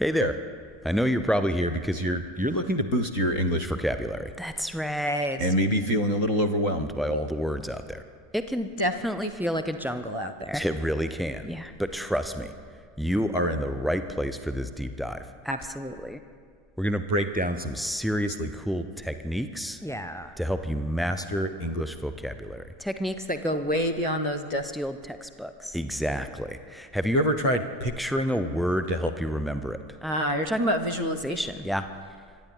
Hey there. I know you're probably here because you're looking to boost your English vocabulary That's right. and maybe feeling a little overwhelmed by all the words out there. It can definitely feel like a jungle out there. It really can. Yeah. But trust me, you are in the right place for this deep dive. Absolutely. We're going to break down some seriously cool techniques Yeah. to help you master English vocabulary. Techniques that go way beyond those dusty old textbooks. Exactly. Have you ever tried picturing a word to help you remember it? You're talking about visualization. Yeah.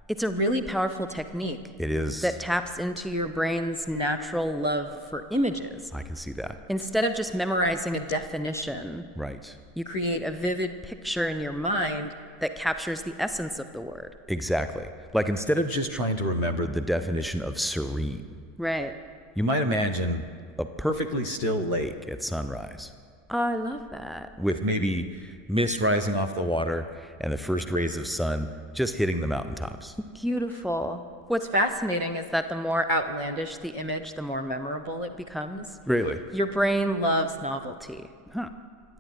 It's a really powerful technique It is. that taps into your brain's natural love for images. I can see that. Instead of just memorizing a definition, Right. you create a vivid picture in your mind that captures the essence of the word. Exactly. Like instead of just trying to remember the definition of serene, Right. you might imagine a perfectly still lake at sunrise, I love that. with maybe mist rising off the water and the first rays of sun just hitting the mountaintops. Beautiful. What's fascinating is that the more outlandish the image, the more memorable it becomes. Really? Your brain loves novelty. Huh.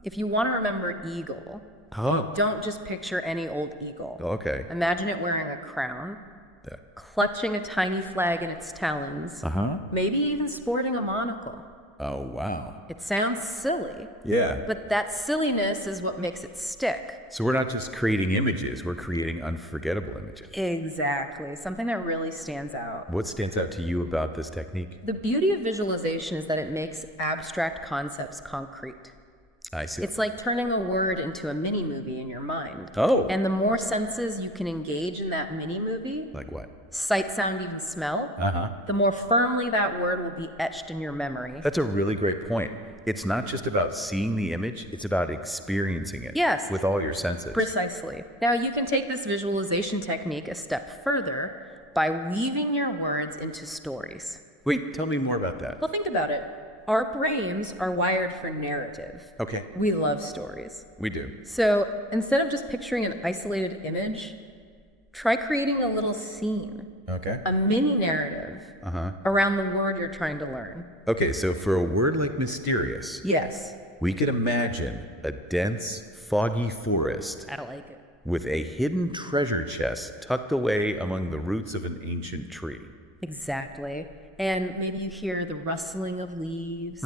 If you want to remember eagle, Oh. don't just picture any old eagle. Okay. Imagine it wearing a crown, Yeah. clutching a tiny flag in its talons, Uh-huh. maybe even sporting a monocle. Oh, wow. It sounds silly, Yeah. but that silliness is what makes it stick. So we're not just creating images, we're creating unforgettable images. Exactly. Something that really stands out. What stands out to you about this technique? The beauty of visualization is that it makes abstract concepts concrete. I see. It's like turning a word into a mini movie in your mind. Oh. And the more senses you can engage in that mini movie, Like what? sight, sound, even smell, the more firmly that word will be etched in your memory. That's a really great point. It's not just about seeing the image, it's about experiencing it. Yes. With all your senses. Precisely. Now, you can take this visualization technique a step further by weaving your words into stories. Wait, tell me more about that. Well, think about it. Our brains are wired for narrative. Okay. We love stories. We do. So instead of just picturing an isolated image, try creating a little scene, Okay. a mini narrative around the word you're trying to learn. Okay, so for a word like mysterious, Yes, we could imagine a dense, foggy forest I like it. with a hidden treasure chest tucked away among the roots of an ancient tree. Exactly. And maybe you hear the rustling of leaves,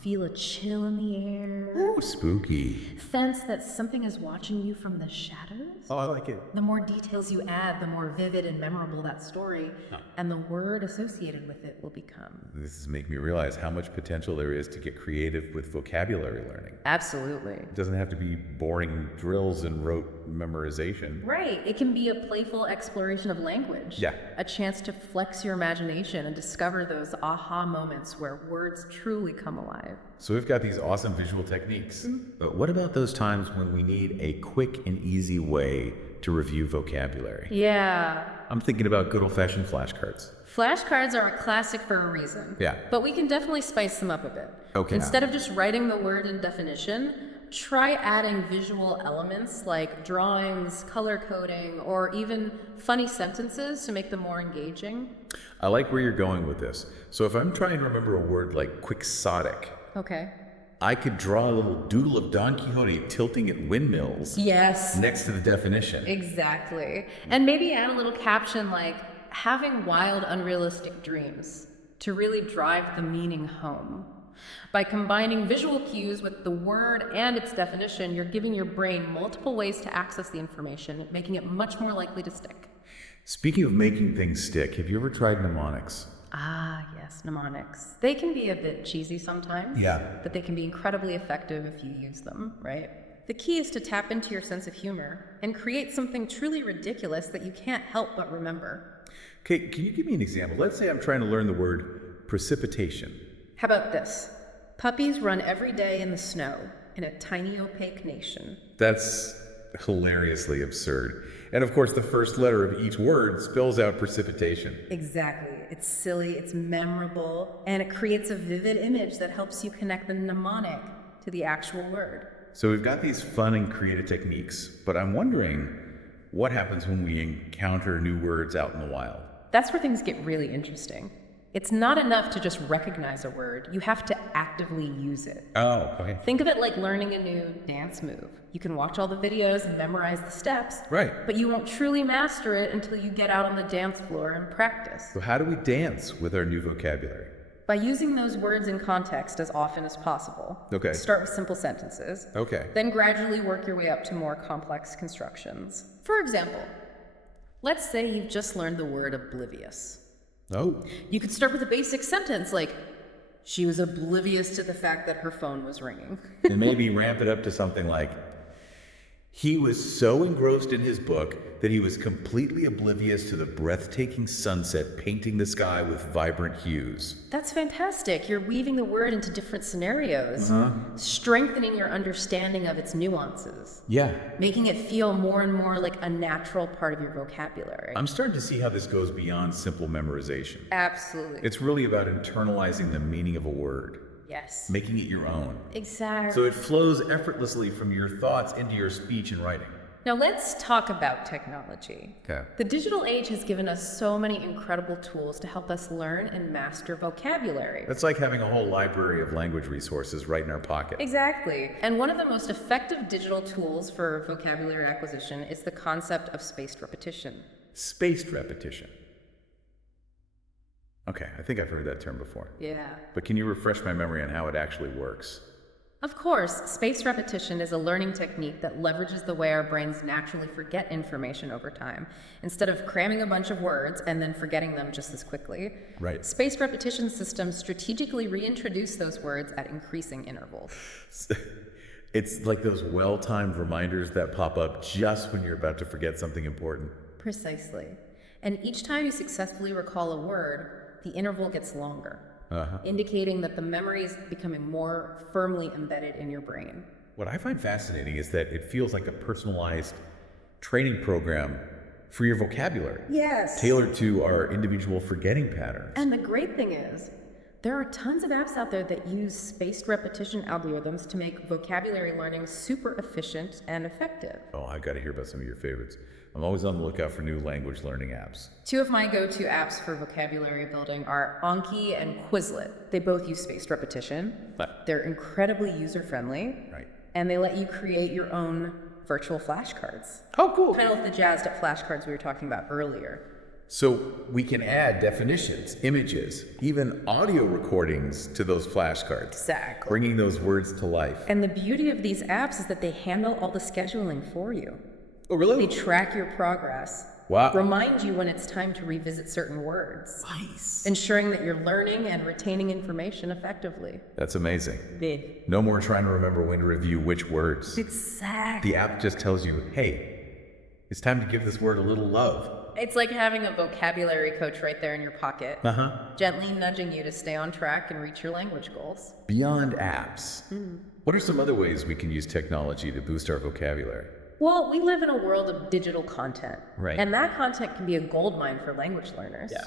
feel a chill in the air, Ooh, spooky. sense that something is watching you from the shadows. Oh, I like it. The more details you add, the more vivid and memorable that story and the word associated with it will become. This is making me realize how much potential there is to get creative with vocabulary learning. Absolutely. It doesn't have to be boring drills and rote memorization. Right. It can be a playful exploration of language. Yeah. A chance to flex your imagination and discover those aha moments where words truly come alive. So we've got these awesome visual techniques. But what about those times when we need a quick and easy way to review vocabulary? Yeah. I'm thinking about good old-fashioned flashcards. Flashcards are a classic for a reason. Yeah. But we can definitely spice them up a bit. Okay. Instead of just writing the word and definition, try adding visual elements like drawings, color coding, or even funny sentences to make them more engaging. I like where you're going with this. So if I'm trying to remember a word like quixotic, Okay. I could draw a little doodle of Don Quixote tilting at windmills Yes. next to the definition. Exactly. And maybe add a little caption like, having wild, unrealistic dreams to really drive the meaning home. By combining visual cues with the word and its definition, you're giving your brain multiple ways to access the information, making it much more likely to stick. Speaking of making things stick, have you ever tried mnemonics? Ah, yes, mnemonics. They can be a bit cheesy sometimes. Yeah. But they can be incredibly effective if you use them, right? The key is to tap into your sense of humor and create something truly ridiculous that you can't help but remember. Okay, can you give me an example? Let's say I'm trying to learn the word precipitation. How about this? Puppies run every day in the snow in a tiny opaque nation. That's hilariously absurd. And of course, the first letter of each word spells out precipitation. Exactly. It's silly, it's memorable, and it creates a vivid image that helps you connect the mnemonic to the actual word. So we've got these fun and creative techniques, but I'm wondering what happens when we encounter new words out in the wild? That's where things get really interesting. It's not enough to just recognize a word. You have to actively use it. Oh, okay. Think of it like learning a new dance move. You can watch all the videos and memorize the steps, Right. but you won't truly master it until you get out on the dance floor and practice. So how do we dance with our new vocabulary? By using those words in context as often as possible. Okay. Start with simple sentences. Okay. Then gradually work your way up to more complex constructions. For example, let's say you've just learned the word oblivious. Oh. You could start with a basic sentence like, she was oblivious to the fact that her phone was ringing. And maybe ramp it up to something like, he was so engrossed in his book that he was completely oblivious to the breathtaking sunset painting the sky with vibrant hues. That's fantastic. You're weaving the word into different scenarios, strengthening your understanding of its nuances, Yeah. making it feel more and more like a natural part of your vocabulary. I'm starting to see how this goes beyond simple memorization. Absolutely. It's really about internalizing the meaning of a word, Yes. making it your own. Exactly. So it flows effortlessly from your thoughts into your speech and writing. Now let's talk about technology. Okay. The digital age has given us so many incredible tools to help us learn and master vocabulary. That's like having a whole library of language resources right in our pocket. Exactly. And one of the most effective digital tools for vocabulary acquisition is the concept of spaced repetition. Spaced repetition. Okay, I think I've heard that term before. Yeah. But can you refresh my memory on how it actually works? Of course, spaced repetition is a learning technique that leverages the way our brains naturally forget information over time, instead of cramming a bunch of words and then forgetting them just as quickly. Right. Spaced repetition systems strategically reintroduce those words at increasing intervals. It's like those well-timed reminders that pop up just when you're about to forget something important. Precisely. And each time you successfully recall a word, the interval gets longer, indicating that the memory is becoming more firmly embedded in your brain. What I find fascinating is that it feels like a personalized training program for your vocabulary. Yes. Tailored to our individual forgetting patterns. And the great thing is, there are tons of apps out there that use spaced repetition algorithms to make vocabulary learning super efficient and effective. Oh, I've got to hear about some of your favorites. I'm always on the lookout for new language learning apps. Two of my go-to apps for vocabulary building are Anki and Quizlet. They both use spaced repetition. They're incredibly user-friendly. Right. And they let you create your own virtual flashcards. Oh, cool. Kind of like the jazzed up flashcards we were talking about earlier. So we can add definitions, images, even audio recordings to those flashcards. Exactly. Bringing those words to life. And the beauty of these apps is that they handle all the scheduling for you. Oh, really? They track your progress. Wow. Remind you when it's time to revisit certain words. Nice. Ensuring that you're learning and retaining information effectively. That's amazing. Big. No more trying to remember when to review which words. Exactly. The app just tells you, hey, it's time to give this word a little love. It's like having a vocabulary coach right there in your pocket, gently nudging you to stay on track and reach your language goals. Beyond apps, what are some other ways we can use technology to boost our vocabulary? Well, we live in a world of digital content. Right. And that content can be a goldmine for language learners. Yeah.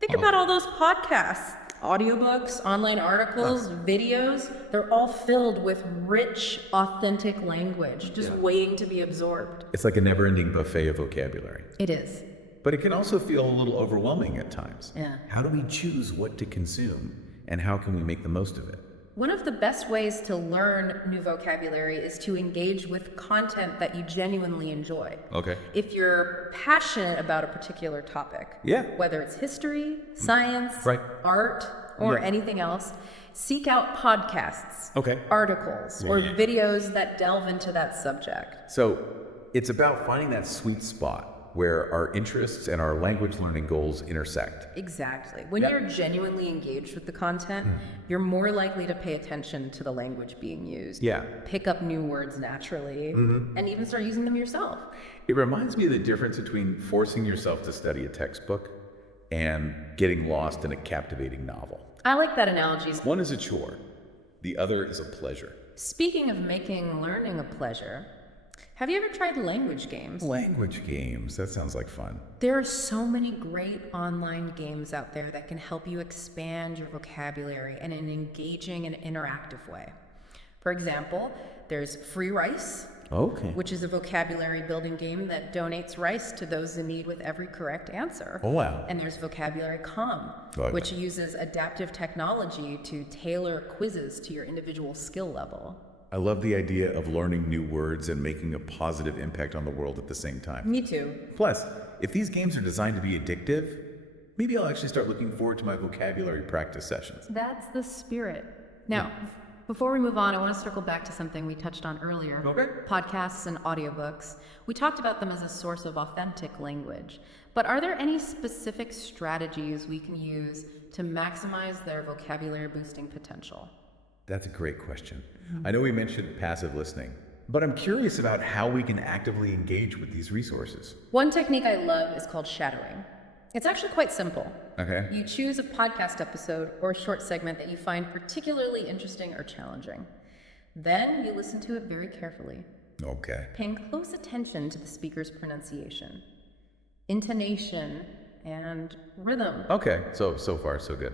Think about all those podcasts, audiobooks, online articles, videos. They're all filled with rich, authentic language, just waiting to be absorbed. It's like a never-ending buffet of vocabulary. It is. But it can also feel a little overwhelming at times. Yeah. How do we choose what to consume, and how can we make the most of it? One of the best ways to learn new vocabulary is to engage with content that you genuinely enjoy. Okay. If you're passionate about a particular topic, whether it's history, science, Right. art, or anything else, seek out podcasts, articles, or videos that delve into that subject. So it's about finding that sweet spot where our interests and our language learning goals intersect. Exactly. When you're genuinely engaged with the content, you're more likely to pay attention to the language being used. Yeah. Pick up new words naturally, and even start using them yourself. It reminds me of the difference between forcing yourself to study a textbook and getting lost in a captivating novel. I like that analogy. One is a chore, the other is a pleasure. Speaking of making learning a pleasure, have you ever tried language games? Language games, that sounds like fun. There are so many great online games out there that can help you expand your vocabulary in an engaging and interactive way. For example, there's Free Rice, Okay. which is a vocabulary building game that donates rice to those in need with every correct answer. Oh, wow. And there's Vocabulary Calm, Oh, which uses adaptive technology to tailor quizzes to your individual skill level. I love the idea of learning new words and making a positive impact on the world at the same time. Me too. Plus, if these games are designed to be addictive, maybe I'll actually start looking forward to my vocabulary practice sessions. That's the spirit. Now, before we move on, I want to circle back to something we touched on earlier. Okay. Podcasts and audiobooks. We talked about them as a source of authentic language. But are there any specific strategies we can use to maximize their vocabulary boosting potential? That's a great question. I know we mentioned passive listening, but I'm curious about how we can actively engage with these resources. One technique I love is called shadowing. It's actually quite simple. Okay. You choose a podcast episode or a short segment that you find particularly interesting or challenging. Then you listen to it very carefully, Okay. paying close attention to the speaker's pronunciation, intonation, and rhythm. Okay, so far so good.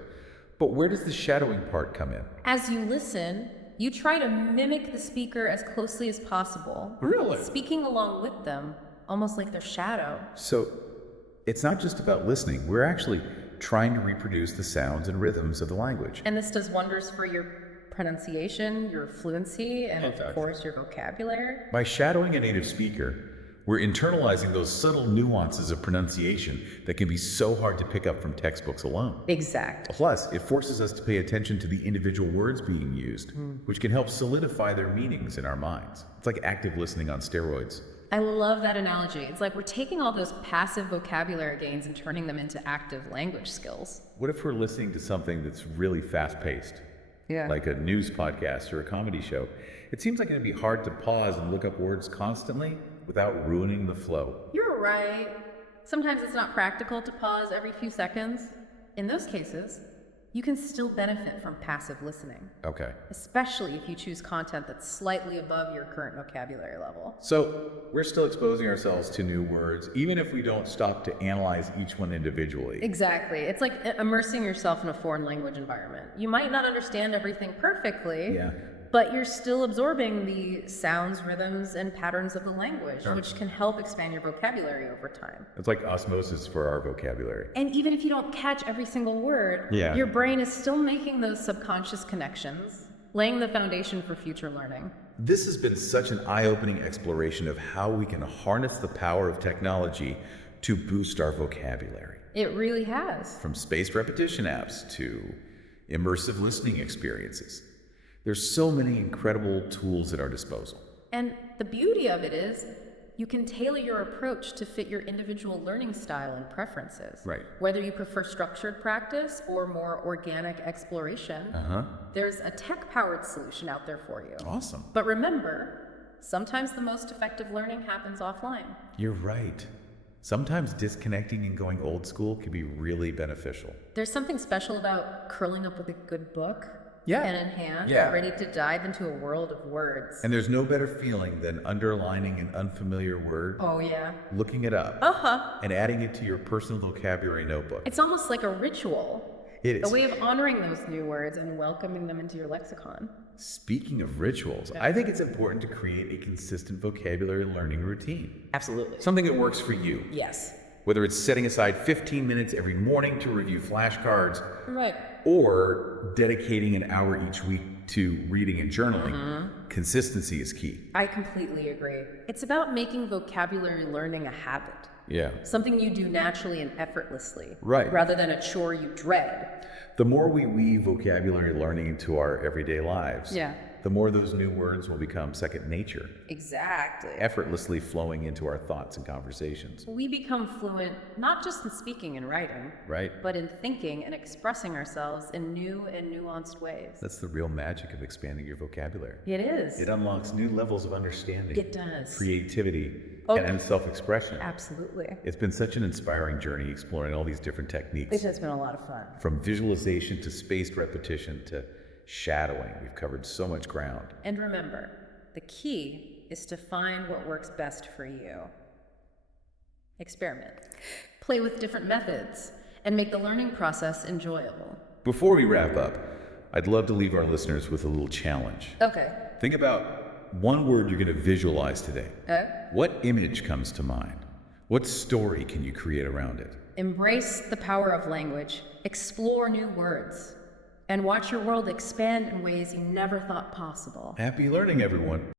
But where does the shadowing part come in? As you listen, you try to mimic the speaker as closely as possible, Really? speaking along with them, almost like their shadow. So it's not just about listening. We're actually trying to reproduce the sounds and rhythms of the language. And this does wonders for your pronunciation, your fluency, and of Fantastic. course your vocabulary. By shadowing a native speaker, we're internalizing those subtle nuances of pronunciation that can be so hard to pick up from textbooks alone. Exactly. Plus, it forces us to pay attention to the individual words being used, which can help solidify their meanings in our minds. It's like active listening on steroids. I love that analogy. It's like we're taking all those passive vocabulary gains and turning them into active language skills. What if we're listening to something that's really fast-paced, Yeah. like a news podcast or a comedy show? It seems like it'd be hard to pause and look up words constantly without ruining the flow. You're right. Sometimes it's not practical to pause every few seconds. In those cases, you can still benefit from passive listening, Okay. especially if you choose content that's slightly above your current vocabulary level. So we're still exposing ourselves to new words, even if we don't stop to analyze each one individually. Exactly. It's like immersing yourself in a foreign language environment. You might not understand everything perfectly, Yeah. but you're still absorbing the sounds, rhythms, and patterns of the language, Sure. which can help expand your vocabulary over time. It's like osmosis for our vocabulary. And even if you don't catch every single word, Yeah. your brain is still making those subconscious connections, laying the foundation for future learning. This has been such an eye-opening exploration of how we can harness the power of technology to boost our vocabulary. It really has. From spaced repetition apps to immersive listening experiences. There's so many incredible tools at our disposal. And the beauty of it is, you can tailor your approach to fit your individual learning style and preferences. Right. Whether you prefer structured practice or more organic exploration, there's a tech-powered solution out there for you. Awesome. But remember, sometimes the most effective learning happens offline. You're right. Sometimes disconnecting and going old school can be really beneficial. There's something special about curling up with a good book, Yeah. pen in hand, Yeah. ready to dive into a world of words. And there's no better feeling than underlining an unfamiliar word, Oh yeah. looking it up, and adding it to your personal vocabulary notebook. It's almost like a ritual. It is. A way of honoring those new words and welcoming them into your lexicon. Speaking of rituals, I think it's important to create a consistent vocabulary learning routine. Absolutely. Something that works for you. Yes. Whether it's setting aside 15 minutes every morning to review flashcards, Right. or dedicating an hour each week to reading and journaling, consistency is key. I completely agree. It's about making vocabulary learning a habit. Yeah. Something you do naturally and effortlessly. Right. Rather than a chore you dread. The more we weave vocabulary learning into our everyday lives, Yeah. the more those new words will become second nature, Exactly. effortlessly flowing into our thoughts and conversations. We become fluent not just in speaking and writing, Right? but in thinking and expressing ourselves in new and nuanced ways. That's the real magic of expanding your vocabulary. It is. It unlocks new levels of understanding, It does. creativity, Oh. and self-expression. Absolutely. It's been such an inspiring journey exploring all these different It techniques, has been a lot of fun. from visualization to spaced repetition to shadowing. We've covered so much ground. And remember, the key is to find what works best for you. Experiment. Play with different methods and make the learning process enjoyable. Before we wrap up, I'd love to leave our listeners with a little challenge. Okay. Think about one word you're going to visualize today. Oh? What image comes to mind? What story can you create around it? Embrace the power of language, explore new words, and watch your world expand in ways you never thought possible. Happy learning, everyone.